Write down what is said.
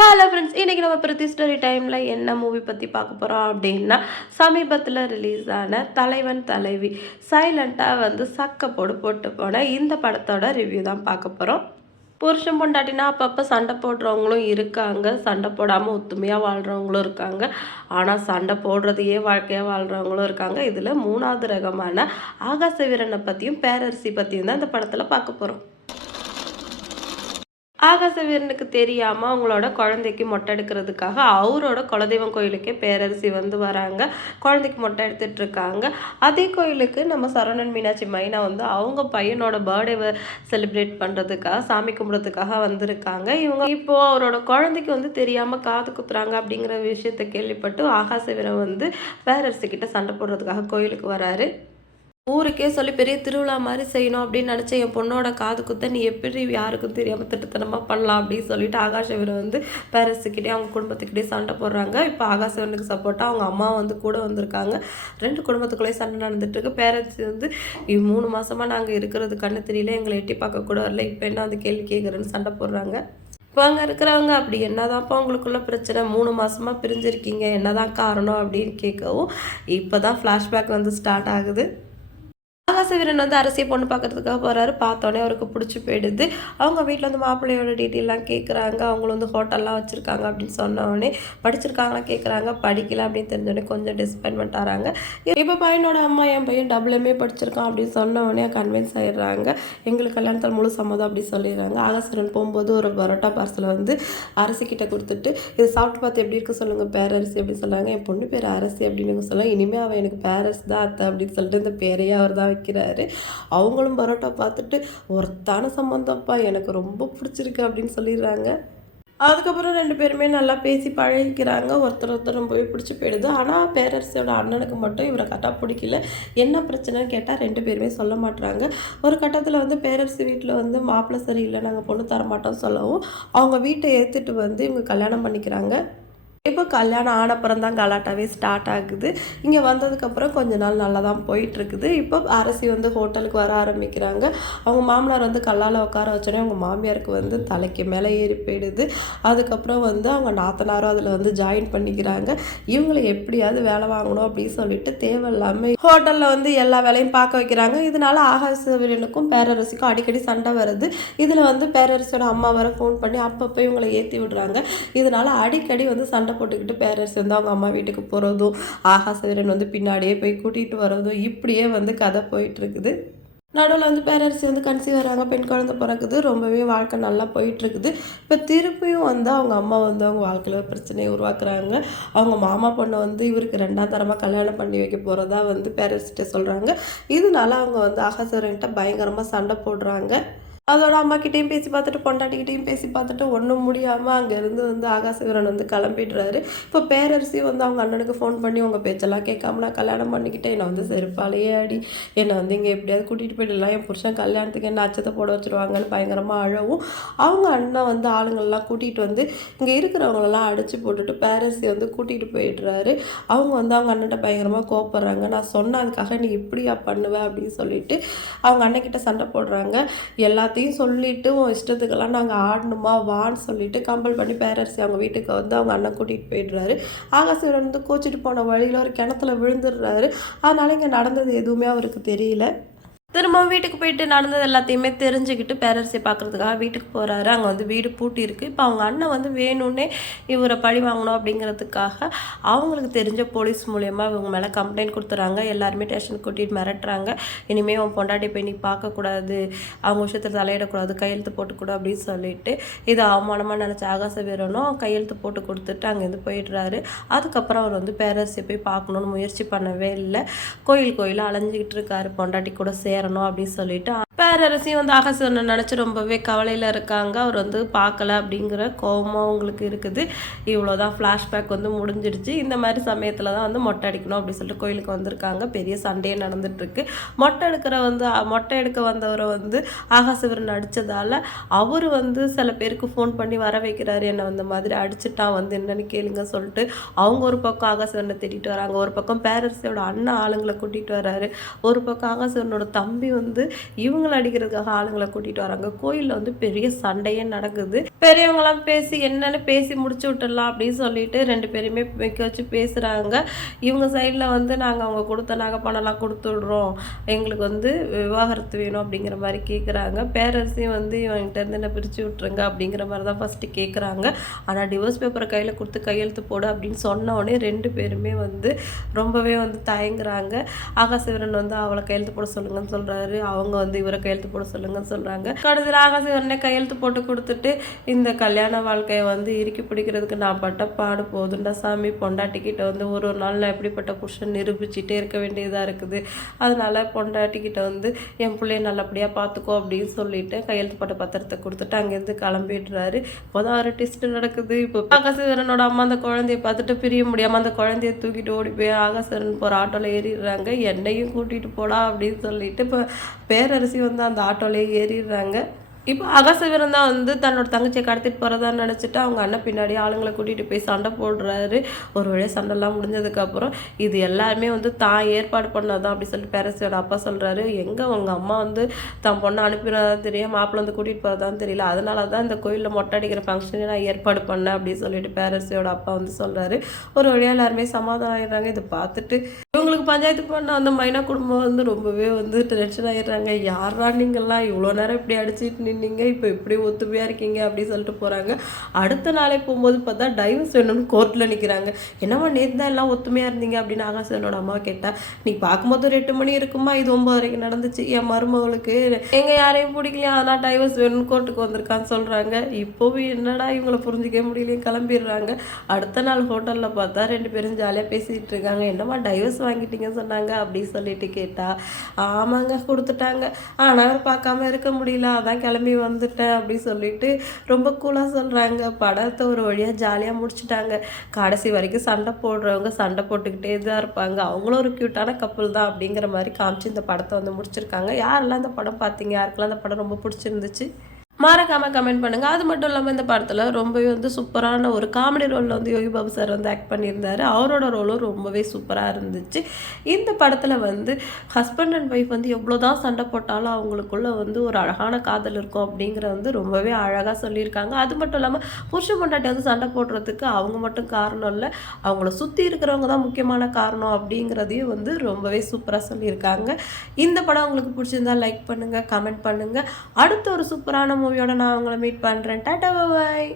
Hello friends இன்றைக்கி நம்ம பிரதி ஸ்டோரி டைமில் என்ன மூவி பற்றி பார்க்க போகிறோம் அப்படின்னா சமீபத்தில் ரிலீஸ் ஆன தலைவன் தலைவி சைலண்ட்டாக வந்து சக்க போடு போட்டு போன இந்த படத்தோட ரிவ்யூ தான் பார்க்க போகிறோம் புருஷன் பொண்டாட்டினா அப்பப்போ சண்டை போடுறவங்களும் இருக்காங்க சண்டை போடாமல் ஒத்துமையாக வாழ்கிறவங்களும் இருக்காங்க. ஆனால் சண்டை போடுறதையே வாழ்க்கையாக வாழ்கிறவங்களும் இருக்காங்க. இதில் மூணாவது ரகமான ஆகாச வீரனை பற்றியும் பேரரசி பற்றியும் தான் இந்த படத்தில் பார்க்க போகிறோம் ஆகாச வீரனுக்கு தெரியாமல் அவங்களோட குழந்தைக்கு மொட்டை எடுக்கிறதுக்காக அவரோட குலதெய்வம் கோயிலுக்கே பேரரசி வந்து வராங்க. குழந்தைக்கு மொட்டை எடுத்துகிட்டு இருக்காங்க. அதே கோயிலுக்கு நம்ம சரவணன் மீனாட்சி மைனா வந்து அவங்க பையனோட பர்த்டேவை செலிப்ரேட் பண்ணுறதுக்காக சாமி கும்பிட்றதுக்காக வந்திருக்காங்க. இவங்க இப்போ அவரோட குழந்தைக்கு வந்து தெரியாமல் காது குத்துறாங்க அப்படிங்கிற விஷயத்தை கேள்விப்பட்டு ஆகாச வீரன் வந்து பேரரசி கிட்ட சண்டை போடுறதுக்காக கோயிலுக்கு வராரு. ஊருக்கே சொல்லி பெரிய திருவிழா மாதிரி செய்யணும் அப்படின்னு நினச்ச என் பொண்ணோட காது குத்த நீ எப்படி யாருக்கும் தெரியாமல் திட்டத்தனமாக பண்ணலாம்? அப்படின்னு சொல்லிட்டு ஆகாஷவீரன் வந்து பேரண்ட்ஸுக்கிட்டே அவங்க குடும்பத்துக்கிட்டே சண்டை போடுறாங்க. இப்போ ஆகாஷவனுக்கு சப்போர்ட்டாக அவங்க அம்மா வந்து கூட வந்திருக்காங்க. ரெண்டு குடும்பத்துக்குள்ளேயே சண்டை நடந்துட்டுருக்கு பேரண்ட்ஸ் வந்து மூணு மாதமாக நாங்கள் இருக்கிறது கண்ணு தெரியல எங்களை எட்டி பார்க்க கூட வரல. இப்போ என்ன வந்து கேள்வி கேட்குறேன்னு சண்டை போடுறாங்க. இப்போ அங்கே இருக்கிறவங்க அப்படி என்னதான்ப்பா உங்களுக்குள்ள பிரச்சனை? மூணு மாசமா பிரிஞ்சிருக்கீங்க. என்னதான் காரணம் அப்படின்னு கேட்கவும் இப்போ தான் ஃப்ளாஷ்பேக் வந்து ஸ்டார்ட் ஆகுது. ஆகாசவீரன் வந்து அரசியை பொண்ணு பார்க்கறதுக்காக போகிறாரு பார்த்தோன்னே அவருக்கு பிடிச்சி போயிடுது. அவங்க வீட்டில் வந்து மாப்பிள்ளையோட டீட்டெயிலாம் கேட்குறாங்க அவங்களும் வந்து ஹோட்டல்லாம் வச்சுருக்காங்க அப்படின்னு சொன்னோடனே படிச்சிருக்காங்களா கேட்குறாங்க படிக்கல அப்படின்னு தெரிஞ்சோடனே கொஞ்சம் டிசப்பாயின்மெண்ட் ஆகிறாங்க இப்போ பையனோட அம்மா என் பையன் டபுள் எம்ஏ படிச்சிருக்கான் அப்படின்னு சொன்னோடனே கன்வின்ஸ் ஆகிடுறாங்க எங்களுக்கு கல்யாணத்தில் முழு சம்மதம் அப்படி சொல்லிடுறாங்க. ஆகாசரன் போகும்போது ஒரு பரோட்டா பார்சலை வந்து அரசிக்கிட்ட கொடுத்துட்டு இது சாப்பிட்டு பார்த்து எப்படி இருக்கு சொல்லுங்கள் பேரரசி அப்படின்னு சொல்லுவாங்க என் பொண்ணு பேர் அரசி அப்படின்னு சொல்ல இனிமேல் அவன் எனக்கு பேரரசி தான் அத்தை அப்படின்னு சொல்லிட்டு இந்த பேரையே அவர் தான் வைக்கிறாரு அவங்களும் பரோட்டா பார்த்துட்டு ஒருத்தான சம்மந்தம்ப்பா எனக்கு ரொம்ப பிடிச்சிருக்கு அப்படின்னு சொல்லிடுறாங்க. அதுக்கப்புறம் ரெண்டு பேருமே நல்லா பேசி பழகிக்கிறாங்க. ஒருத்தர் ஒருத்தரும் போய் பிடிச்சி போயிடுது. ஆனால் பேரரசோட அண்ணனுக்கு மட்டும் இவரை கரெக்டாக பிடிக்கல. என்ன பிரச்சனைன்னு கேட்டால் ரெண்டு பேருமே சொல்ல மாட்டுறாங்க ஒரு கட்டத்தில் வந்து பேரரசு வீட்டில் வந்து மாப்பிள்ளை சரியில்லை நாங்கள் பொண்ணு தர மாட்டோம் சொல்லவும் அவங்க வீட்டை ஏற்றுட்டு வந்து இவங்க கல்யாணம் பண்ணிக்கிறாங்க. இப்போ கல்யாணம் ஆனப்புறம் தான் கலாட்டாவே ஸ்டார்ட் ஆகுது. இங்கே வந்ததுக்கப்புறம் கொஞ்ச நாள் நல்லா தான் போயிட்டுருக்குது. இப்போ அரசி வந்து ஹோட்டலுக்கு வர ஆரம்பிக்கிறாங்க. அவங்க மாமனார் வந்து கல்லால் உட்கார வச்சோடனே அவங்க மாமியாருக்கு வந்து தலைக்கு மேலே ஏறி போயிடுது. அதுக்கப்புறம் வந்து அவங்க நாத்தனாரும் அதில் வந்து ஜாயின் பண்ணிக்கிறாங்க. இவங்களை எப்படியாவது வேலை வாங்கணும் அப்படின்னு சொல்லிட்டு தேவையில்லாமல் ஹோட்டலில் வந்து எல்லா வேலையும் பார்க்க வைக்கிறாங்க. இதனால ஆகாசவீரனுக்கும் பேரரசிக்கும் அடிக்கடி சண்டை வருது. இதில் வந்து பேரரசியோட அம்மா வர ஃபோன் பண்ணி அப்பப்போ இவங்களை ஏற்றி விடுறாங்க. இதனால அடிக்கடி வந்து சண்டை போட்டுக்கிட்டு பேரரசி வந்து அவங்க அம்மா வீட்டுக்கு போகிறதும் ஆகாசவீரன் வந்து பின்னாடியே போய் கூட்டிகிட்டு வர்றதும் இப்படியே வந்து கதை போயிட்டு இருக்குது நடுவில் வந்து பேரரசி வந்து கன்சீவ் வராங்க பெண் குழந்தை பிறக்குது ரொம்பவே வாழ்க்கை நல்லா போயிட்டுருக்குது. இப்போ திருப்பியும் வந்து அவங்க அம்மா வந்து அவங்க வாழ்க்கையில் பிரச்சனையை உருவாக்குறாங்க. அவங்க மாமா பொண்ணை வந்து இவருக்கு ரெண்டாம் தரமாக கல்யாணம் பண்ணி வைக்க போகிறதா வந்து பேரரசிட்ட சொல்கிறாங்க இதனால அவங்க வந்து ஆகாசவரன்கிட்ட பயங்கரமாக சண்டை போடுறாங்க. அதோட அம்மா கிட்டேயும் பேசி பார்த்துட்டு பொண்டாட்டிக்கிட்டையும் பேசி பார்த்துட்டு ஒன்றும் முடியாமல் அங்கேருந்து வந்து ஆகாசவீரன் வந்து கிளம்பிடுறாரு. இப்போ பேரரசி வந்து அவங்க அண்ணனுக்கு ஃபோன் பண்ணி உங்கள் பேச்செல்லாம் கேட்காம நான் கல்யாணம் பண்ணிக்கிட்டேன். என்னை வந்து செருப்பாலேயே அடி. என்னை வந்து இங்கே எப்படியாவது கூட்டிகிட்டு போயிடலாம் என் புருஷன் கல்யாணத்துக்கு என்ன அச்சத்தை போட வச்சுருவாங்கன்னு பயங்கரமாக அழவும். அவங்க அண்ணன் வந்து ஆளுங்கள்லாம் கூட்டிகிட்டு வந்து இங்கே இருக்கிறவங்களெல்லாம் அடித்து போட்டுட்டு பேரரசி வந்து கூட்டிகிட்டு போயிடுறாரு. அவங்க வந்து அவங்க அண்ணன்ட்ட பயங்கரமாக கோப்படுறாங்க நான் சொன்ன அதுக்காக நீ இப்படியா பண்ணுவ அப்படின்னு சொல்லிட்டு அவங்க அண்ணன்கிட்ட சண்டை போடுறாங்க. எல்லாத்தையும் சொல்லிவிட்டு உன் இஷ்டத்துக்கெல்லாம் நாங்கள் ஆடணுமா? வான்னு சொல்லிட்டு கம்பல் பண்ணி பேரரசி அவங்க வீட்டுக்கு வந்து அவங்க அண்ணன் கூட்டிகிட்டு போயிடுறாரு. ஆகாசவீரன் வந்து கோச்சிட்டு போன வழியில் ஒரு கிணத்துல விழுந்துடுறாரு. அதனால இங்கே நடந்தது எதுவுமே அவருக்கு தெரியல. திரும்பவும் வீட்டுக்கு போயிட்டு நடந்தது எல்லாத்தையுமே தெரிஞ்சுக்கிட்டு பேரரசை பார்க்குறதுக்காக வீட்டுக்கு போகிறாரு அங்கே வந்து வீடு பூட்டி இருக்குது இப்போ அவங்க அண்ணன் வந்து வேணும்னே இவரை பழி வாங்கணும் அப்படிங்கிறதுக்காக அவங்களுக்கு தெரிஞ்ச போலீஸ் மூலயமா இவங்க மேலே கம்ப்ளைண்ட் கொடுத்துறாங்க. எல்லாருமே ஸ்டேஷனுக்கு கூட்டிகிட்டு மிரட்டுறாங்க. இனிமேல் அவன் பொண்டாட்டி போய் நீ பார்க்கக்கூடாது. அவங்க விஷயத்தில் தலையிடக்கூடாது. கையெழுத்து போட்டுக்கூட அப்படின்னு சொல்லிட்டு இதை அவமானமாக நினச்ச ஆகாச வீரனும் கையெழுத்து போட்டு கொடுத்துட்டு அங்கேருந்து போயிடுறாரு. அதுக்கப்புறம் அவர் வந்து பேரரசியை போய் பார்க்கணுன்னு முயற்சி பண்ணவே இல்லை. கோயில் கோயிலாக அலைஞ்சிக்கிட்டு இருக்காரு. பொண்டாட்டி கூட சேரணும் அப்படின்னு சொல்லிட்டு பேரரசியும் வந்து ஆகாசவனை நினச்சி ரொம்பவே கவலையில் இருக்காங்க. அவர் வந்து பார்க்கல அப்படிங்கிற கோபமும் அவங்களுக்கு இருக்குது. இவ்வளோதான் ஃப்ளாஷ்பேக் வந்து முடிஞ்சிடுச்சு. இந்த மாதிரி சமயத்தில் தான் வந்து மொட்டை அடிக்கணும் அப்படின்னு சொல்லிட்டு கோயிலுக்கு வந்திருக்காங்க. பெரிய சண்டையே நடந்துட்டுருக்கு மொட்டை எடுக்கிற வந்து மொட்டை எடுக்க வந்தவரை வந்து ஆகாசவரன் அடித்ததால் அவர் வந்து சில பேருக்கு ஃபோன் பண்ணி வர வைக்கிறாரு. என்னை அந்த மாதிரி அடிச்சுட்டான் வந்து என்னன்னு கேளுங்க சொல்லிட்டு அவங்க ஒரு பக்கம் ஆகாசவரனை தேடிட்டு வராங்க. ஒரு பக்கம் பேரரசியோட அண்ணன் ஆளுங்களை கூட்டிகிட்டு வராரு. ஒரு பக்கம் ஆகாசவரனோட தம்பி வந்து இவங்கள இவங்களை அடிக்கிறதுக்காக ஆளுங்களை கூட்டிட்டு வராங்க. கோயிலில் வந்து பெரிய சண்டையே நடக்குது. பெரியவங்களாம் பேசி என்னன்னு பேசி முடிச்சு விட்டுடலாம் அப்படின்னு சொல்லிட்டு ரெண்டு பேருமே வைக்க வச்சு பேசுகிறாங்க இவங்க சைடில் வந்து நாங்கள் அவங்க கொடுத்த நகை பணம்லாம் கொடுத்துடுறோம். எங்களுக்கு வந்து விவாகரத்து வேணும் அப்படிங்கிற மாதிரி கேட்குறாங்க பேரரசையும் வந்து இவன்கிட்ட இருந்து என்ன பிரித்து விட்டுருங்க அப்படிங்கிற மாதிரி தான் ஃபஸ்ட்டு கேட்குறாங்க ஆனால் டிவோர்ஸ் பேப்பரை கையில் கொடுத்து கையெழுத்து போடு அப்படின்னு சொன்னோடனே ரெண்டு பேருமே வந்து ரொம்பவே வந்து தயங்குறாங்க. ஆகாசவரன் வந்து அவளை கையெழுத்து போட சொல்லுங்கன்னு சொல்கிறாரு அவங்க வந்து இவரை கையெழுத்து போட சொல்லுங்கன்னு சொல்கிறாங்க கடைசியில் ஆகாசிவரனே கையெழுத்து போட்டு கொடுத்துட்டு இந்த கல்யாண வாழ்க்கையை வந்து இறுக்கி பிடிக்கிறதுக்கு நான் பட்ட பாடு போதுண்டா சாமி. பொண்டாட்டிக்கிட்ட வந்து ஒரு ஒரு நாள் நான் எப்படிப்பட்ட புருஷன் நிரூபிச்சுட்டே இருக்க வேண்டியதாக இருக்குது. அதனால பொண்டாட்டிக்கிட்ட வந்து என் பிள்ளைய நல்லபடியாக பார்த்துக்கோ அப்படின்னு சொல்லிட்டு கையெழுத்து போட்ட பத்திரத்தை கொடுத்துட்டு அங்கேருந்து கிளம்பிடுறாரு. இப்போதான் ஒரு டெஸ்ட் நடக்குது. இப்போ ஆகாசவரனோட அம்மா அந்த குழந்தைய பார்த்துட்டு பிரிய முடியாமல் அந்த குழந்தைய தூக்கிட்டு ஓடி போய் ஆகாசவரன் போகிற ஆட்டோவில் ஏறிடுறாங்க. என்னையும் கூட்டிகிட்டு போடா அப்படின்னு சொல்லிட்டு இப்போ பேரரசி வந்து அந்த ஆட்டோலேயே ஏறிடுறாங்க. இப்போ அகசவீரன் தான் வந்து தன்னோட தங்கச்சியை கடத்திட்டு போகிறதா நினச்சிட்டு அவங்க அண்ணன் பின்னாடி ஆளுங்களை கூட்டிகிட்டு போய் சண்டை போடுறாரு. ஒரு வழியாக சண்டைலாம் முடிஞ்சதுக்கப்புறம் இது எல்லாருமே வந்து தான் ஏற்பாடு பண்ணதான் அப்படி சொல்லிட்டு பேரரசியோட அப்பா சொல்கிறாரு எங்கே உங்கள் அம்மா வந்து தன் பொண்ணை அனுப்பினதான் தெரியும் மாப்பிள்ளை வந்து கூட்டிகிட்டு போகிறதான்னு தெரியல. அதனால தான் இந்த கோயிலில் மொட்டை அடிக்கிற ஃபங்க்ஷனே நான் ஏற்பாடு பண்ணேன் அப்படின்னு சொல்லிட்டு பேரரசியோட அப்பா வந்து சொல்கிறாரு ஒரு வழியாக எல்லாருமே சமாதானம் ஆயிடுறாங்க. இதை பார்த்துட்டு இவங்களுக்கு பஞ்சாயத்து பண்ண அந்த மைனா குடும்பம் வந்து ரொம்பவே வந்து டென்ஷன் ஆயிடுறாங்க. யாரா நீங்கள்லாம் இவ்வளோ நேரம் இப்படி அடிச்சுட்டு நின்னீங்க இப்போ இப்படி ஒத்துமையாக இருக்கீங்க அப்படின்னு சொல்லிட்டு போகிறாங்க அடுத்த நாளே போகும்போது பார்த்தா டைவர்ஸ் வேணும்னு கோர்ட்டில் நிற்கிறாங்க என்னம்மா நேற்று தான் எல்லாம் ஒத்துமையாக இருந்தீங்க அப்படின்னு ஆகாசனோட அம்மா கேட்டா நீ பார்க்கும்போது ஒரு எட்டு மணி இருக்குமா? இது ஒம்பது வரைக்கும் நடந்துச்சு. என் மருமகளுக்கு எங்கள் யாரையும் பிடிக்கலையா? அதெல்லாம் டைவர்ஸ் வேணும்னு கோர்ட்டுக்கு வந்திருக்கான்னு சொல்கிறாங்க இப்போவும் என்னடா இவங்களை புரிஞ்சிக்க முடியலையே? கிளம்பிடுறாங்க. அடுத்த நாள் ஹோட்டலில் பார்த்தா ரெண்டு பேரும் ஜாலியாக பேசிகிட்டு இருக்காங்க. என்னம்மா டைவர்ஸ் வாங்கிட்டீங்கன்னு சொன்னாங்க அப்படின்னு சொல்லிட்டு கேட்டால் ஆமாங்க கொடுத்துட்டாங்க. ஆனால் பார்க்காம இருக்க முடியல. அதான் கிளம்பி வந்துட்டேன் அப்படின்னு சொல்லிட்டு ரொம்ப கூலாக சொல்கிறாங்க படத்தை ஒரு வழியாக ஜாலியாக முடிச்சுட்டாங்க. கடைசி வரைக்கும் சண்டை போடுறவங்க சண்டை போட்டுக்கிட்டே தான் இருப்பாங்க. அவங்களும் ஒரு க்யூட்டான கப்பல் தான் அப்படிங்கிற மாதிரி காமிச்சு இந்த படத்தை வந்து முடிச்சிருக்காங்க. யாரெல்லாம் இந்த படம் பார்த்தீங்க? யாருக்கெல்லாம் இந்த படம் ரொம்ப பிடிச்சிருந்துச்சு? மறக்காமல் கமெண்ட் பண்ணுங்கள் அது மட்டும் இல்லாமல் இந்த படத்தில் ரொம்பவே வந்து சூப்பரான ஒரு காமெடி ரோலில் வந்து யோகி பாபு சார் வந்து ஆக்ட் பண்ணியிருந்தாரு. அவரோட ரோலும் ரொம்பவே சூப்பராக இருந்துச்சு. இந்த படத்தில் வந்து ஹஸ்பண்ட் அண்ட் ஒய்ஃப் வந்து எவ்வளோ தான் சண்டை போட்டாலும் அவங்களுக்குள்ள வந்து ஒரு அழகான காதல் இருக்கும் அப்படிங்கிற வந்து ரொம்பவே அழகாக சொல்லியிருக்காங்க. அது மட்டும் இல்லாமல் புருஷன் பொண்டாட்டி வந்து சண்டை போடுறதுக்கு அவங்க மட்டும் காரணம் இல்லை. அவங்கள சுற்றி இருக்கிறவங்க தான் முக்கியமான காரணம் அப்படிங்கிறதையும் வந்து ரொம்பவே சூப்பராக சொல்லியிருக்காங்க. இந்த படம் உங்களுக்கு பிடிச்சிருந்தா லைக் பண்ணுங்கள் கமெண்ட் பண்ணுங்கள் அடுத்த ஒரு சூப்பரான மூவியோட நான் உங்களை மீட் பண்ணுறேன் டாட்டா பாய்